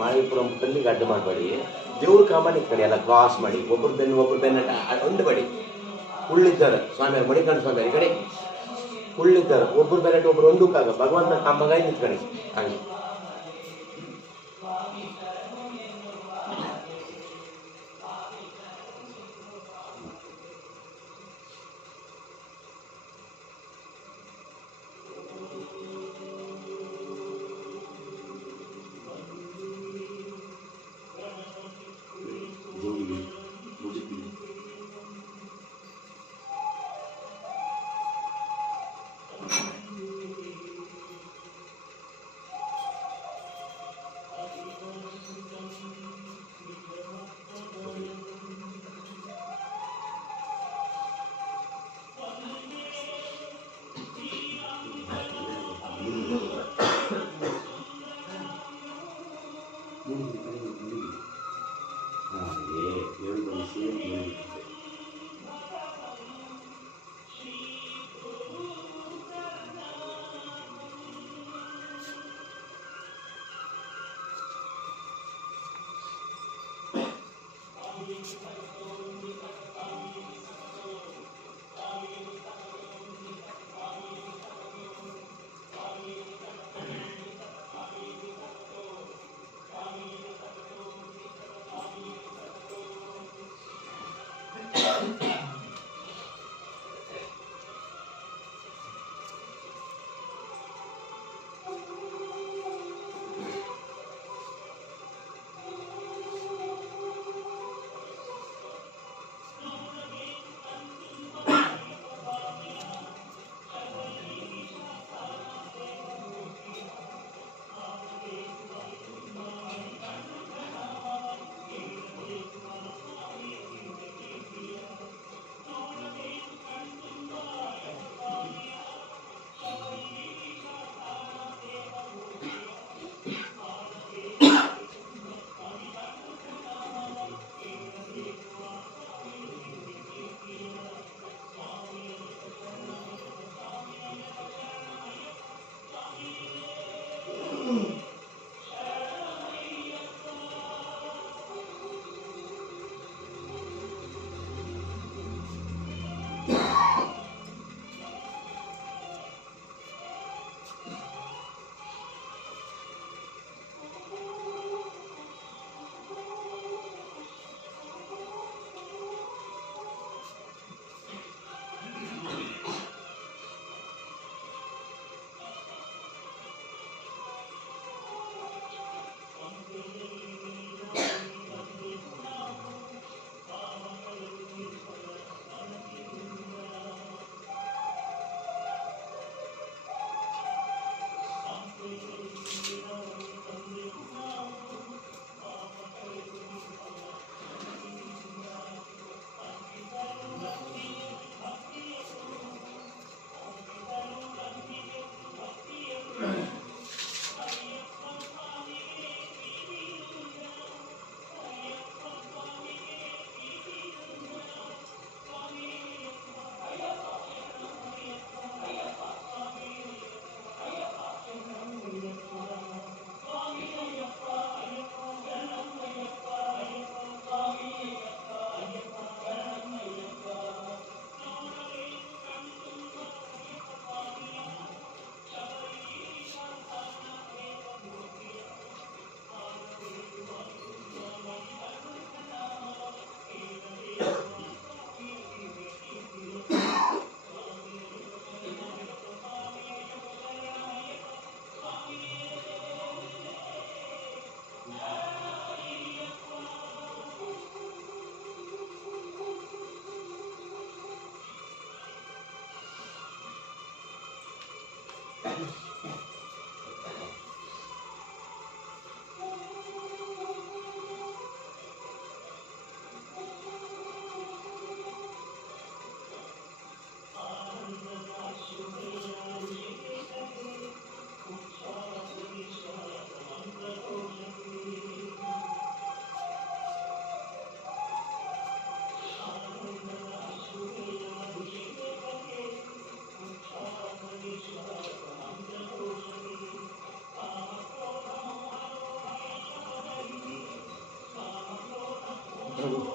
ಮಾಳಿಪುರಂ ಕಲ್ಲಿಗೆ ಅಡ್ಡ ಮಾಡಬೇಡಿ, ದೇವ್ರ ಕಾಮನ್ ಇಟ್ಕೊಳ್ಳಿ, ಎಲ್ಲ ಕ್ರಾಸ್ ಮಾಡಿ, ಒಬ್ಬರು ಬೆನ್ನ ಒಂದು ಬಡಿ ಉಳ್ಳಿದ್ದಾರೆ ಸ್ವಾಮಿಯವ್ರು, ಮಣಿಕಂಠ ಸ್ವಾಮಿಯವ್ರು ಈ ಕಡೆ ಉಳ್ಳಿದ್ದಾರೆ, ಒಬ್ಬರು ಬೆನ್ನಟ್ಟು ಒಬ್ರು ಒಂದಕ್ಕಾಗ ಭಗವಂತನ ಕಾಮಗಾಯಿ ನಿಂತ್ಕೊಳ್ಳಿ ಹಂಗೆ.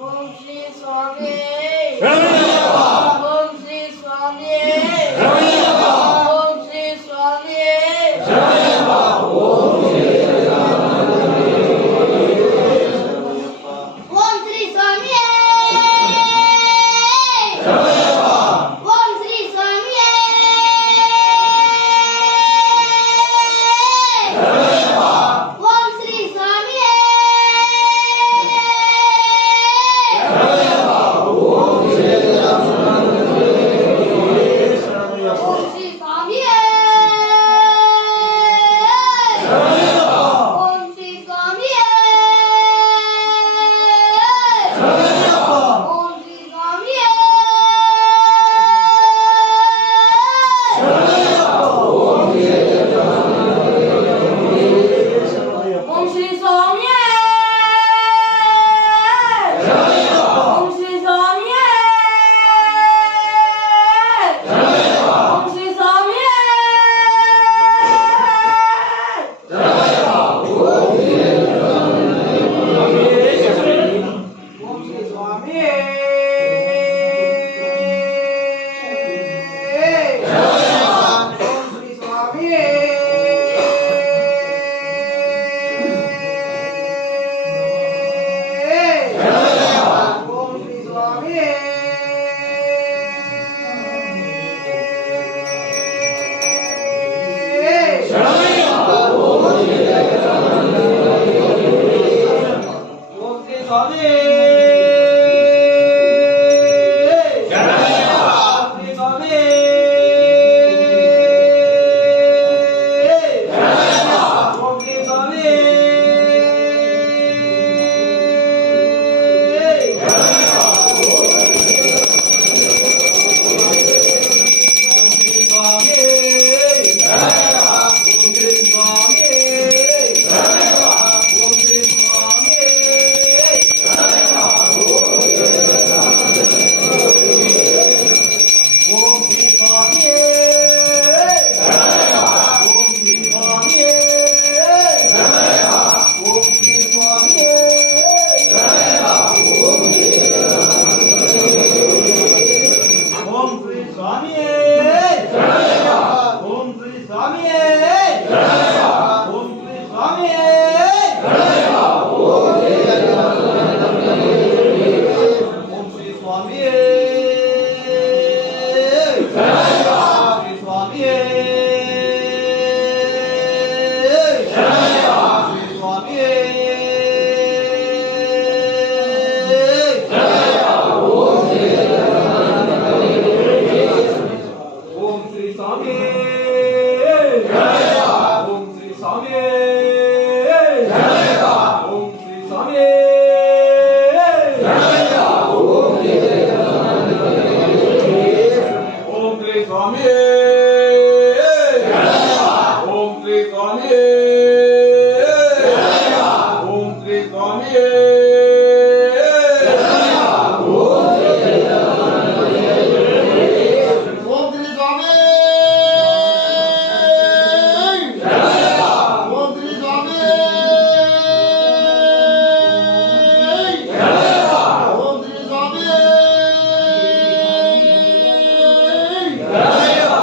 ಓಂ ಶ್ರೀ ಸ್ವಾಮಿ ಶರಣಯ್ಯಪ್ಪ ಓಂ ಶ್ರೀ ಸ್ವಾಮಿ ಶರಣಯ್ಯಪ್ಪ ಓಂ ಶ್ರೀ ಸ್ವಾಮಿ ಶರಣಯ್ಯಪ್ಪ ಓಂ ಶ್ರೀ ಸ್ವಾಮಿ ಶರಣಯ್ಯಪ್ಪ ಓಂ ಶ್ರೀ ಸ್ವಾಮಿ ಶರಣಯ್ಯಪ್ಪ ಓಂ ಶ್ರೀ ಸ್ವಾಮಿ ಶರಣಯ್ಯಪ್ಪ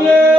ಸ್ವಾಮಿಯೇ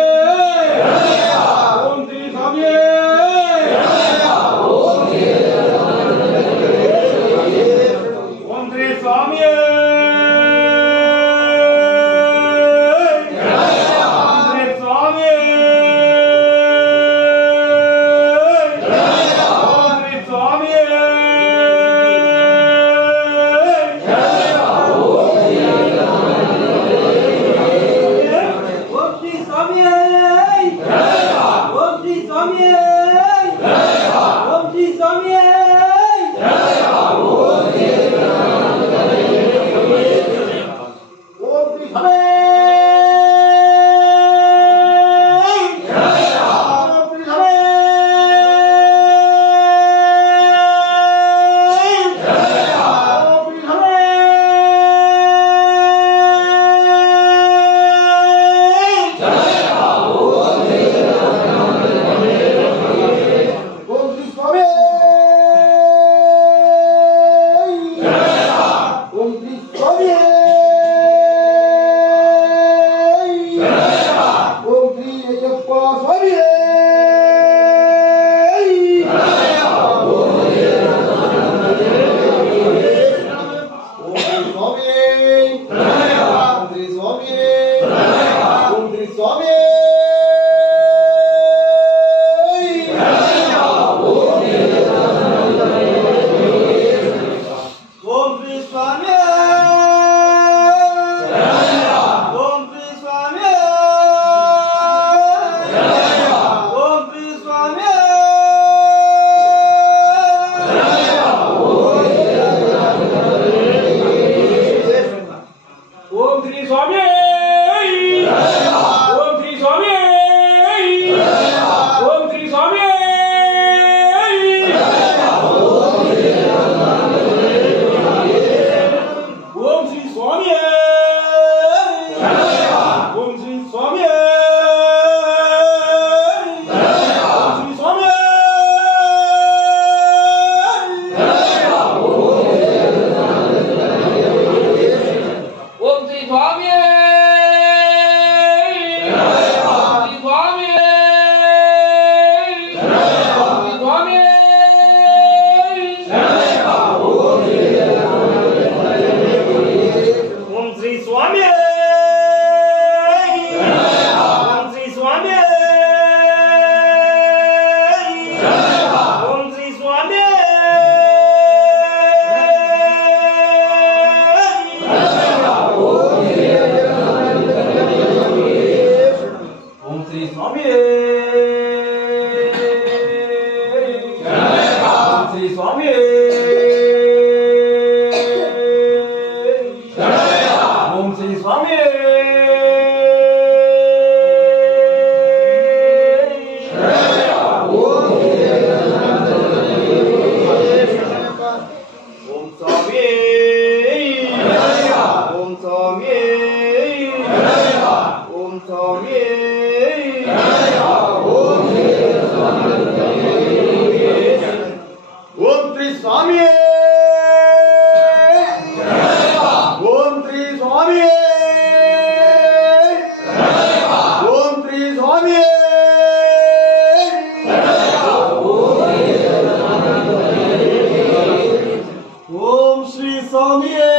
ಓಂ ಶ್ರೀ ಸ್ವಾಮಿಯೇ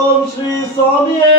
ಓಂ ಶ್ರೀ ಸ್ವಾಮಿಯೇ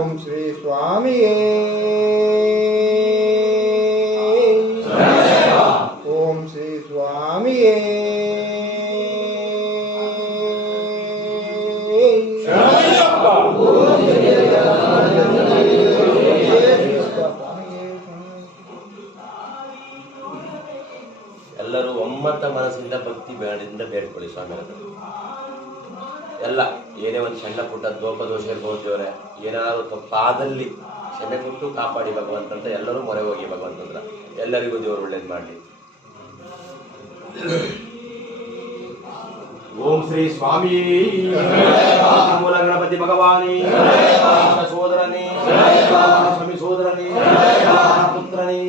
Om Sri Swami ಎಲ್ಲರೂ ಒಮ್ಮತ ಮನಸ್ಸಿಂದ ಭಕ್ತಿ ಬೇಡದಿಂದ ಬೇಡ್ಕೊಳ್ಳಿ ಸ್ವಾಮಿ ಹತ್ರ. ಎಲ್ಲ ಏನೇ ಒಂದು ಸಣ್ಣ ಪುಟ್ಟ ದೋಷ ಇರ್ಬೋದು ದೇವರೇ, ಏನಾದ್ರು ತಪ್ಪಾದಲ್ಲಿ ಕ್ಷಮೆ ಕೊಟ್ಟು ಕಾಪಾಡಿ ಭಗವಂತಂತ ಎಲ್ಲರೂ ಮೊರೆ ಹೋಗಿ ಭಗವಂತಂದ್ರ. ಎಲ್ಲರಿಗೂ ದೇವರು ಒಳ್ಳೇದು ಮಾಡಲಿ. ಓಂ ಶ್ರೀ ಸ್ವಾಮಿ ಮೂಲ ಗಣಪತಿ ಭಗವಾನಿ ಸೋದರನೇ ಸ್ವಾಮಿ ಸೋದರನೇ ಪುತ್ರನೇ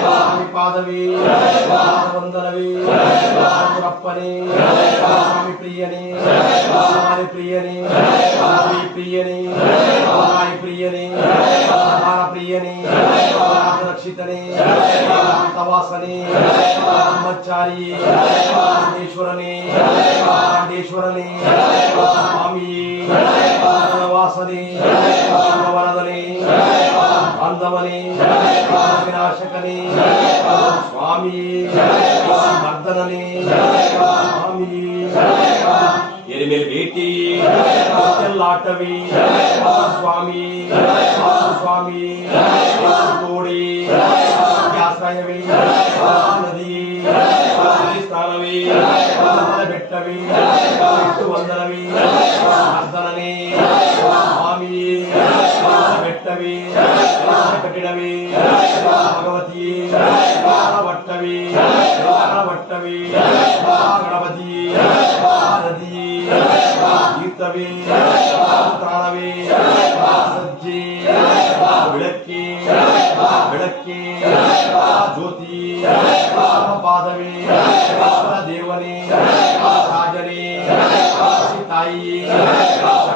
ಸ್ವಾಮಿ ಪಾದವೇ ವಂದನವೇ ಅಪ್ಪನೇ ಸ್ವಾಮಿ ಪ್ರಿಯನೇ ಸ್ವಾಮಿ ಪ್ರಿಯನೇ ಸ್ವಾಮಿ ಪ್ರಿಯನೇ ಸ್ವಾಮಿ ಪ್ರಿಯನೇ ಪ್ರಿಯನೇ ರಕ್ಷಿತನೇ ತವಾಸನೇ ಬ್ರಹ್ಮಚಾರಿ ಈಶ್ವರನೇ ಪಾಂಡೇಶ್ವರನೇ ಸ್ವಾಮಿ ವಾಸನೆ ವರದನೆ ಬಾಂಧವನೇ ವಿನಾಶಕನೇ ಸ್ವಾಮಿ ಮರ್ದನನೇ ಸ್ವಾಮಿ ಎರಿಮೇಲೆ ಭೇಟಿ ಎಲ್ಲಾಟವಿ ಸ್ವಾಮಿ ಸ್ವಾಮಿ ಕೋಡಿ ಆಶ್ರಯವೇ ನದಿ ಸ್ಥಾನವೇ ಬೆಟ್ಟವೇ ಬೆಟ್ಟು ವಂದನವೇ ಅರ್ಧನನೇ ಸ್ವಾಮಿ ಬೆಟ್ಟವೇ ಕಠಿಣವೇ ಭಗವತಿಯೇ ವಟ್ಟವೇ ವಟ್ಟವೇ ಗಣಪತಿ ನದಿಯೇ ತೀರ್ಥವೇ ಪ್ರಾಣವೇ ಸಜ್ಜೆ ಬೆಳಕ್ಕಿ ಬೆಳಕ್ಕಿ ಜ್ಯೋತಿ ಪಾದವೇ ದೇವನೇ ರಾಜನೇ ತಾಯಿ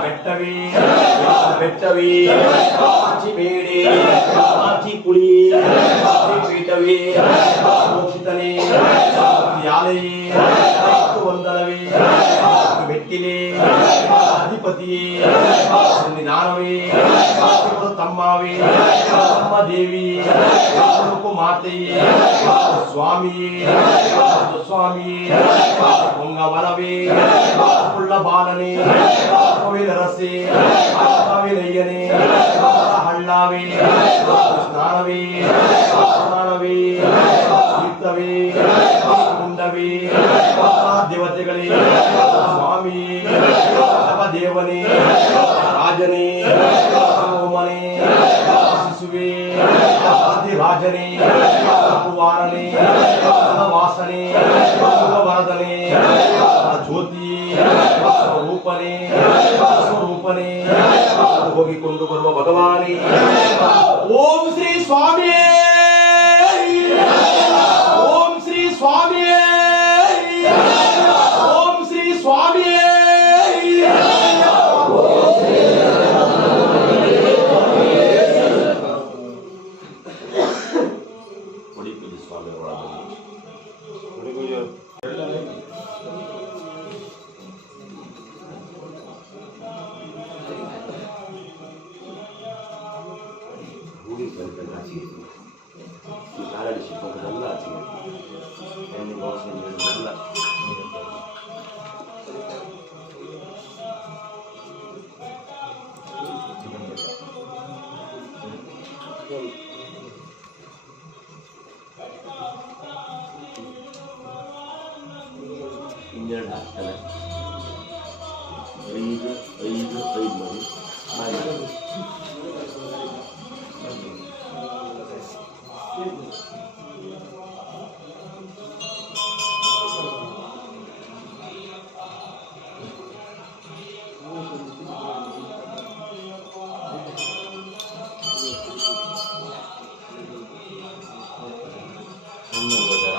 ಬೆಟ್ಟವೇ ಬೆಟ್ಟವೇ ಬೇಡೆ ಕುಳಿ ಪೀಠವೇ ಮೋಕ್ಷಿತನೇ ಯಾಲಯೇ ವಂದನವೇ ಬೆಟ್ಟಿಲೆ ಅಧಿಪತಿಯೇ ನಿಧಾನವೇ ತಮ್ಮವೇ ತಮ್ಮ ದೇವಿ ಮಾತೆಯೇ ಸ್ವಾಮಿಯೇ ಸ್ವಾಮಿಯೇ ಪೊಂಗವರವೇ ಉಳ್ಳ ಬಾಲನೇ ರಸೆ ನಯ್ಯನೇ ಹಳ್ಳಾವೇ ಸ್ನಾನವೇ ಸ್ನಾನವೇ ತೀರ್ಥವೇ ಕುಂಡವೇ ದೇವತೆಗಳೇ ಸ್ವಾಮಿ ದೇವನೇ ರಾಜನೇ ಓಮನೇ ಶಿಶುವೇ ರಾಜನೇ ಕುಮಾರನೇ ವಾಸನೆ ವರದನೇ ಜ್ಯೋತಿ ಸ್ವರೂಪನೇ ಸ್ವರೂಪನೇ ಹೋಗಿಕೊಂಡು ಬರುವ ಭಗವಾನೇ. ಓಂ ಶ್ರೀ ಸ್ವಾಮಿಯೇ ಓಂ ಶ್ರೀ ಸ್ವಾಮಿಯೇ ಓಂ ಶ್ರೀ ಸ್ವಾಮಿಯೇ ಇನ್ನೆರಡು ಹಾಕ್ತಾರೆ 5 ಮಾಡಿ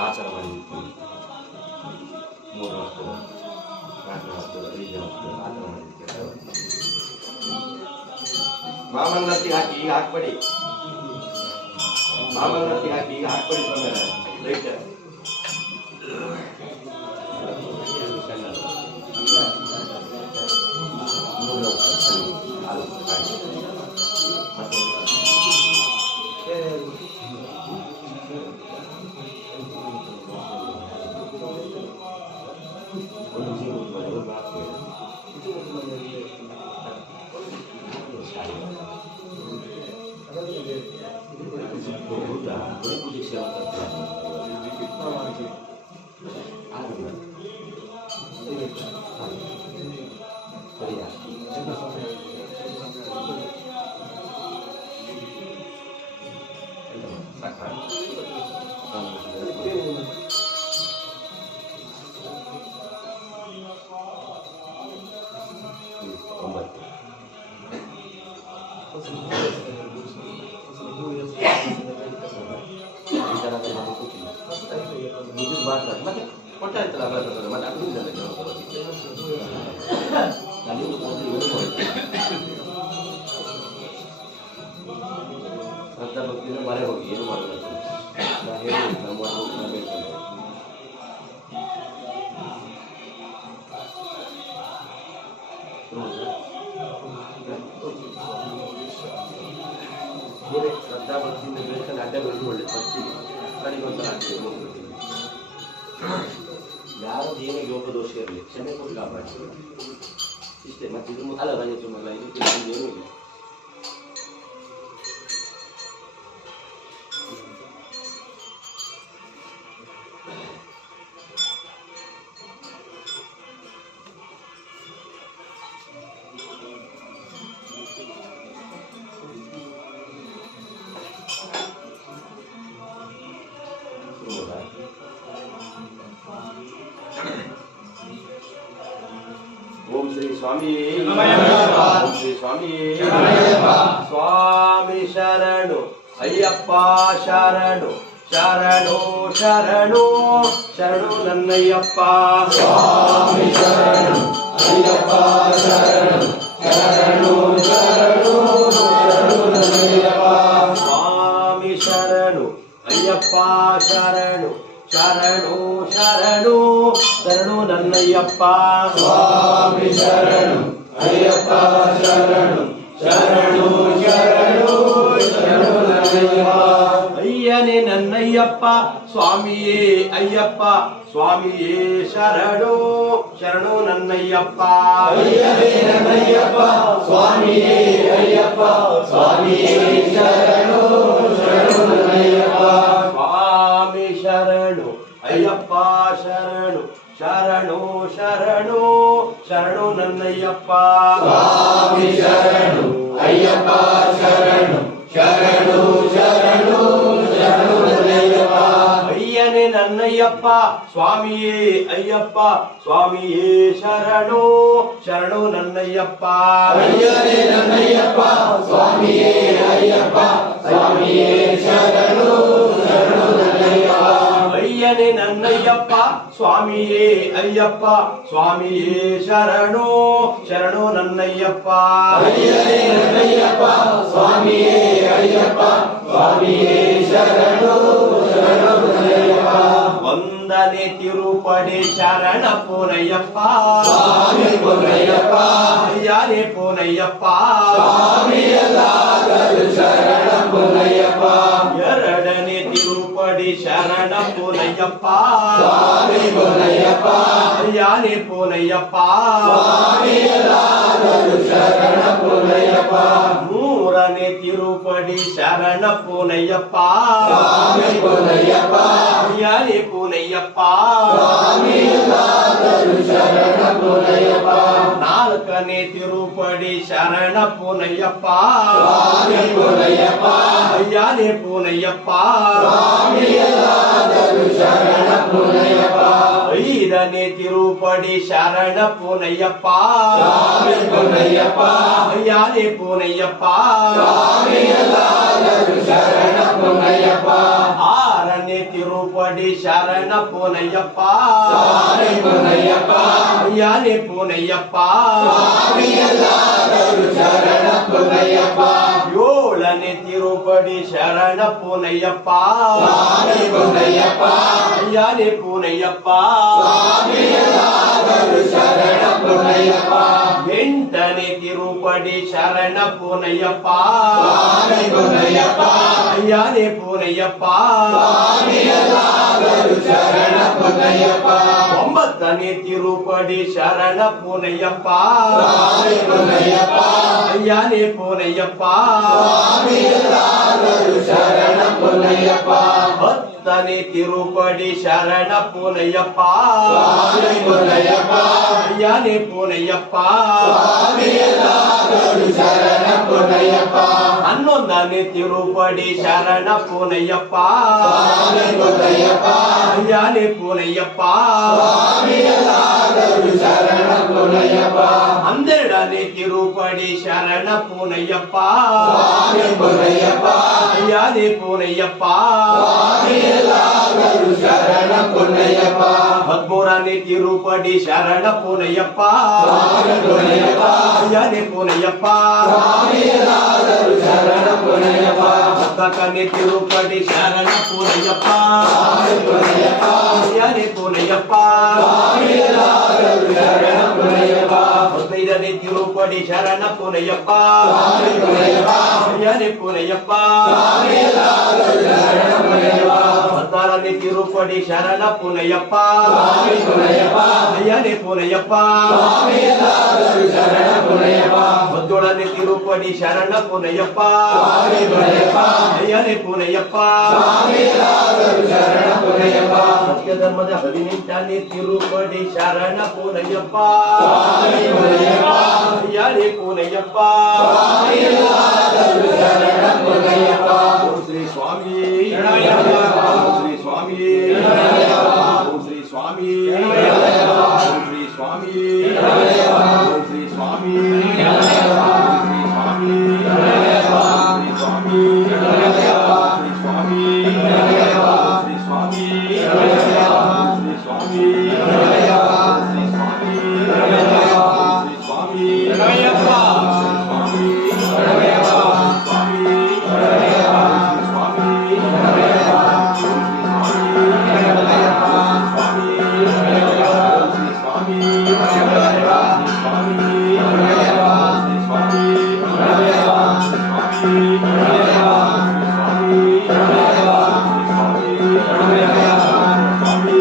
ಆಚಾರ ಮಾಡಿರ್ತೀವಿ 3 ಹತ್ತು 4 ಹತ್ತು 5 ಹತ್ತು ಆಚಾರ ಮಾಡಿರ್ತೀವಿ. ಮಾಮಂಗತ್ತಿ ಹಾಕಿ ಈಗ ಹಾಕ್ಬೇಡಿ, ಮಾಮಂಗತ್ತಿ ಹಾಕಿ ಈಗ ಹಾಕ್ಬೇಡಿ ಸ್ವಾಮಿ ರೈಟ್. ಮಾತ್ರ ಮತ್ತೆ ಕೊಟ್ಟಾಯ್ತಲ್ಲ ಮತ್ತೆ ಅದರಿಂದ ಅಲ್ಲಿಂದ ಹೋದ್ರೆ ಏನು ಅಂತ ಭಕ್ತಿಯಿಂದ ಮರೆ ಹೋಗಿ ಏನು ಮಾಡಬೇಕು ನಾ ಹೇಳಿ ನಮ್ಮ ಶ್ರದ್ಧಾ ಭಕ್ತಿಯಿಂದ ಬೆಳೆಸ್ಕೊಂಡು ಅಡ್ಡ ಬೆಳೆದು ಒಳ್ಳೆ ಭಕ್ತಿಗೆ ಕಡೆಗೊಂಥರ ಆಗ್ತದೆ ಹೋಗ್ಬಿಡ್ತೀನಿ ಯಾರು ಏನೇ ಯೋಗದೋಷ ಇರಲಿ ಕ್ಷಮೆ ಕೊಟ್ಟು ಕಾಪಾಡ್ತೀವಿ ಇಷ್ಟೇ ಮತ್ತೆ ಇದು ಅಲ್ಲ ನನಗೆ ಸುಮ್ಮಲ್ಲ ಇದಕ್ಕೆ ಏನೂ ಇಲ್ಲ ಓಂ ಶ್ರೀ ಸ್ವಾಮಿ ಓಂ ಶ್ರೀ ಸ್ವಾಮಿ ಸ್ವಾಮಿ ಶರಣು ಅಯ್ಯಪ್ಪ ಶರಣು ಶರಣು ಶರಣು ಶರಣು ನನ್ನಯ್ಯಪ್ಪ ಸ್ವಾಮಿ ಶರಣು ಅಯ್ಯಪ್ಪ ಶರಣು ಶರಣು ಶರಣು ಶರಣು ನನ್ನಯ್ಯಪ್ಪ ಸ್ವಾಮಿ ಶರಣು ಅಯ್ಯಪ್ಪ ಶರಣು ಶರಣು ಶರಣು ಶರಣು ನನ್ನಯ್ಯಪ್ಪ ಸ್ವಾಮಿ ಶರಣು ಅಯ್ಯಪ್ಪ ಶರಣು ಶರಣು ಶರಣು ಶರಣು ನನ್ನಯ್ಯಪ್ಪ ಅಯ್ಯನೇ ನನ್ನಯ್ಯಪ್ಪ ಸ್ವಾಮಿಯೇ ಅಯ್ಯಪ್ಪ ಸ್ವಾಮಿಯೇ ಶರಣು ಶರಣು ನನ್ನಯ್ಯಪ್ಪ ಅಯ್ಯನೇ ನನ್ನಯ್ಯಪ್ಪ ಸ್ವಾಮಿಯೇ ಅಯ್ಯಪ್ಪ ಸ್ವಾಮಿಯೇ ಶರಣು ಶರಣು ನನ್ನಯ್ಯಪ್ಪ ಸ್ವಾಮಿ ಶರಣು ಅಯ್ಯಪ್ಪ ಶರಣು ಶರಣು ಶರಣು ಶರಣು ನನ್ನಯ್ಯಪ್ಪ ಸ್ವಾಮಿ ಶರಣು ಅಯ್ಯಪ್ಪ ಶರಣು ಶರಣು ಶರಣು ಶರಣು ನನ್ನಯ್ಯಪ್ಪ ಅಯ್ಯನೇ ನನ್ನಯ್ಯಪ್ಪ ಸ್ವಾಮಿಯೇ ಅಯ್ಯಪ್ಪ ಸ್ವಾಮಿಯೇ ಶರಣು ಶರಣು ನನ್ನಯ್ಯಪ್ಪ ಅಯ್ಯನೇ ನನ್ನಯ್ಯಪ್ಪ ಸ್ವಾಮಿಯೇ ಅಯ್ಯಪ್ಪ ಸ್ವಾಮಿಯೇ ಶರಣು ಶರಣು ನನ್ನಯ್ಯಪ್ಪ ಅಯ್ಯನೇ ನನ್ನಯ್ಯಪ್ಪ ಸ್ವಾಮಿಯೇ ಅಯ್ಯಪ್ಪ ಸ್ವಾಮಿಯೇ ಶರಣು ಶರಣು ನನ್ನಯ್ಯಪ್ಪ ಅಯ್ಯನೇ ನನ್ನಯ್ಯಪ್ಪ ಸ್ವಾಮಿಯೇ ಅಯ್ಯಪ್ಪ ಸ್ವಾಮಿಯೇ ಶರಣು ಶರಣು ನನ್ನಯ್ಯಪ್ಪ ವಂದನೆ ತಿರುಪಡಿ ಶರಣ ಪೂನಯ್ಯಪ್ಪ ಸ್ವಾಮಿ ಪುನಯ್ಯಪ್ಪ ಅಯ್ಯನೇ ಪೂನಯ್ಯಪ್ಪ ಸ್ವಾಮಿಯಲ್ಲಾಗಲು ಶರಣ ಪುನಯ್ಯಪ್ಪ ಎರಡನೇ ತಿರುಪಡಿ ಶರಣ ಪೂನಯ್ಯಪ್ಪ ಸ್ವಾಮಿ ಪುನಯ್ಯಪ್ಪ ಅಯ್ಯನೇ ಪೂನಯ್ಯಪ್ಪ ಸ್ವಾಮಿಯಲ್ಲಾಗಲು ಶರಣ ಪುನಯ್ಯಪ್ಪ ಮೂರನೇ ತಿರುಪಡಿ ಶರಣ ಪೂನಯ್ಯಪ್ಪ ಸ್ವಾಮಿ ಪುನಯ್ಯಪ್ಪ ಅಯ್ಯನೇ ಪೂನಯ್ಯಪ್ಪ ಸ್ವಾಮಿಯಲ್ಲಾಗಲು ಶರಣ ಪುನಯ್ಯಪ್ಪ ನಾಲ್ಕನೇ ತಿರುಪಡಿ ಶರಣ ಪೂನಯ್ಯಪ್ಪ ಸ್ವಾಮಿ ಪುನಯ್ಯಪ್ಪ ಅಯ್ಯನೇ ಪೂನಯ್ಯಪ್ಪ ಸ್ವಾಮಿಯಲ್ಲಾಗಲು ಶರಣ ಪುನಯ್ಯಪ್ಪ ಐದನೇ ತಿರುಪಡಿ ಶರಣ ಪೂನಯ್ಯಪ್ಪ ಸ್ವಾಮಿ ಪುನಯ್ಯಪ್ಪ ಅಯ್ಯನೇ ಪೂನಯ್ಯಪ್ಪ ಸ್ವಾಮಿಯಲ್ಲಾಗಲು ಶರಣ ಪುನಯ್ಯಪ್ಪ ಆರನೇ ತಿರುಪಡಿ ಶರಣ ಪೂನಯ್ಯಪ್ಪ ಸ್ವಾಮಿ ಪುನಯ್ಯಪ್ಪ ಅಯ್ಯನೇ ಪೂನಯ್ಯಪ್ಪ ಸ್ವಾಮಿಯಲ್ಲಾಗಲು ಶರಣ ಪುನಯ್ಯಪ್ಪ ಏಳನೇ ತಿರುಪಡಿ ಶರಣ ಪೂನಯ್ಯಪ್ಪ ಸ್ವಾಮಿ ಪುನಯ್ಯಪ್ಪ ಅಯ್ಯನೇ ಪೂನಯ್ಯಪ್ಪ ಸ್ವಾಮಿಯಲ್ಲಾಗಲು ಶರಣ ಪುನಯ್ಯಪ್ಪ ಎಂಟನೇ ತಿರುಪಡಿ ಶರಣ ಪೂನಯ್ಯಪ್ಪ ಸ್ವಾಮಿ ಪುನಯ್ಯಪ್ಪ ಅಯ್ಯನೇ ಪೂನಯ್ಯಪ್ಪ ಸ್ವಾಮಿಯಲ್ಲಾಗಲು ಶರಣ ಪುನಯ್ಯಪ್ಪ ಒಂಬತ್ತನೇ ತಿರುಪಡಿ ಶರಣ ಪೂನಯ್ಯಪ್ಪ ಸ್ವಾಮಿ ಪುನಯ್ಯಪ್ಪ ಅಯ್ಯನೇ ಪೂನಯ್ಯಪ್ಪ ಸ್ವಾಮಿಯಲ್ಲಾಗಲು ಶರಣ ಪುನಯ್ಯಪ್ಪ ಹತ್ತನೇ ತಿರುಪಡಿ ಶರಣ ಪೂನಯ್ಯಪ್ಪ ಸ್ವಾಮಿ ಪುನಯ್ಯಪ್ಪ ಅಯ್ಯನೇ ಪೂನಯ್ಯಪ್ಪ ಸ್ವಾಮಿಯಲ್ಲಾಗಲು ಶರಣ ಪುನಯ್ಯಪ್ಪ ಹನ್ನೊಂದನೇ ತಿರುಪಡಿ ಶರಣ ಪೂನಯ್ಯಪ್ಪ ಸ್ವಾಮಿ ಪುನಯ್ಯಪ್ಪ ಅಯ್ಯನೇ ಪೂನಯ್ಯಪ್ಪ ಸ್ವಾಮಿಯಲ್ಲಾಗಲು ಶರಣ ಪುನಯ್ಯಪ್ಪ ಹನ್ನೆರಡನೇ ತಿರುಪಡಿ ಶರಣ ಪೂನಯ್ಯಪ್ಪ ಸ್ವಾಮಿ ಪುನಯ್ಯಪ್ಪ ಅಯ್ಯನೇ ಪೂನಯ್ಯಪ್ಪ ಸ್ವಾಮಿಯಲ್ಲಾಗಲು ಶರಣ ಪುನಯ್ಯಪ್ಪ ಹದ್ಮೂರನೇ ತಿರುಪಡಿ ಶರಣ ಪೂನಯ್ಯಪ್ಪ ಸ್ವಾಮಿ ಪುನಯ್ಯಪ್ಪ ಅಯ್ಯನೇ ಪೂನಯ್ಯಪ್ಪ ಸ್ವಾಮಿಯರಾದರು ಶರಣ ಪುನಯ್ಯಪ್ಪ ಹತ್ತನೇ ತಿರುಪಡಿ ಶರಣ ಪೂನಯ್ಯಪ್ಪ ಸ್ವಾಮಿ ಪುನಯ್ಯಪ್ಪ ಅಯ್ಯನೇ ಪೂನಯ್ಯಪ್ಪ ಸ್ವಾಮಿಯರಾದರು ಶರಣ ಪುನಯ್ಯಪ್ಪ 15ನೇ ತಿರುಪಡಿ ಶರಣ ಪೂನಯ್ಯಪ್ಪ ಸ್ವಾಮಿ ಪುನಯ್ಯಪ್ಪ ಅಯ್ಯನೇ ಪೂನಯ್ಯಪ್ಪ ಸ್ವಾಮಿಯರಾದರು ಶರಣ ಪುನಯ್ಯಪ್ಪ 16ನೇ ತಿರುಪಡಿ ಶರಣ ಪೂನಯ್ಯಪ್ಪ ಸ್ವಾಮಿ ಪುನಯ್ಯಪ್ಪ ಅಯ್ಯನೇ ಪೂನಯ್ಯಪ್ಪ ಸ್ವಾಮಿಯರಾದರು ಶರಣ ಪುನಯ್ಯಪ್ಪ 17ನೇ ತಿರುಪಡಿ ಶರಣ ಪೂನಯ್ಯಪ್ಪ ಸ್ವಾಮಿ ಪುನಯ್ಯಪ್ಪ ಅಯ್ಯನೇ ಪೂನಯ್ಯಪ್ಪ ಸ್ವಾಮಿಯರಾದರು ಶರಣ ಪುನಯ್ಯಪ್ಪ ಸತ್ಯಧರ್ಮದ 18ನೇ ತಿರುಪಡಿ ಶರಣ ಪೂನಯ್ಯಪ್ಪ ಸ್ವಾಮಿ ಪುನಯ್ಯಪ್ಪ ಅಯ್ಯನೇ ಪೂನಯ್ಯಪ್ಪ ಸ್ವಾಮಿಯರಾದರು ಶರಣ ಪುನಯ್ಯಪ್ಪ ಓಂ ಶ್ರೀ ಸ್ವಾಮಿ ಶರಣಯ್ಯಪ್ಪ. ಓಂ ಶ್ರೀ ಸ್ವಾಮಿ ಶರಣಯ್ಯಪ್ಪ. ಓಂ ಶ್ರೀ ಸ್ವಾಮಿ ಶರಣಯ್ಯಪ್ಪ. ಓಂ ಶ್ರೀ ಸ್ವಾಮಿ ಶರಣಯ್ಯಪ್ಪ. ಓಂ ಶ್ರೀ ಸ್ವಾಮಿ ಶರಣಯ್ಯಪ್ಪ. ಓಂ ಶ್ರೀ ಸ್ವಾಮಿ ಶರಣಯ್ಯಪ್ಪ. ಓಂ ಶ್ರೀ ಸ್ವಾಮಿ ಶರಣಯ್ಯಪ್ಪ. ಶ್ರೀ ಸ್ವಾಮಿ ಶರಣಯ್ಯಪ್ಪ. ಶ್ರೀ ಸ್ವಾಮಿ ಶರಣಯ್ಯಪ್ಪ. ಶ್ರೀ ಸ್ವಾಮಿ ಶರಣಯ್ಯಪ್ಪ. ಶ್ರೀ ಸ್ವಾಮಿ ಶರಣಯ್ಯಪ್ಪ. ಶ್ರೀ ಸ್ವಾಮಿ ಶರಣಯ್ಯಪ್ಪ. ಸ್ವಾಮಿ ಶರಣಯ್ಯಪ್ಪ. ಸ್ವಾಮಿ ಶರಣಯ್ಯಪ್ಪ. ಸ್ವಾಮಿ ಶರಣಯ್ಯಪ್ಪ. ಸ್ವಾಮಿ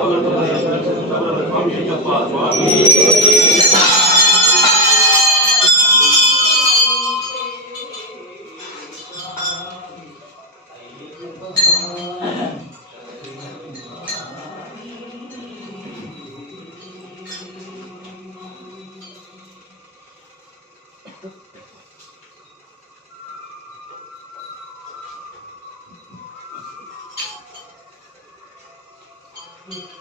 ಪಾಪಗಳನ್ನು ಪರಿಹರಿಸು ಸ್ವಾಮಿ ಅಯ್ಯಪ್ಪ ಸ್ವಾಮಿ Thank you.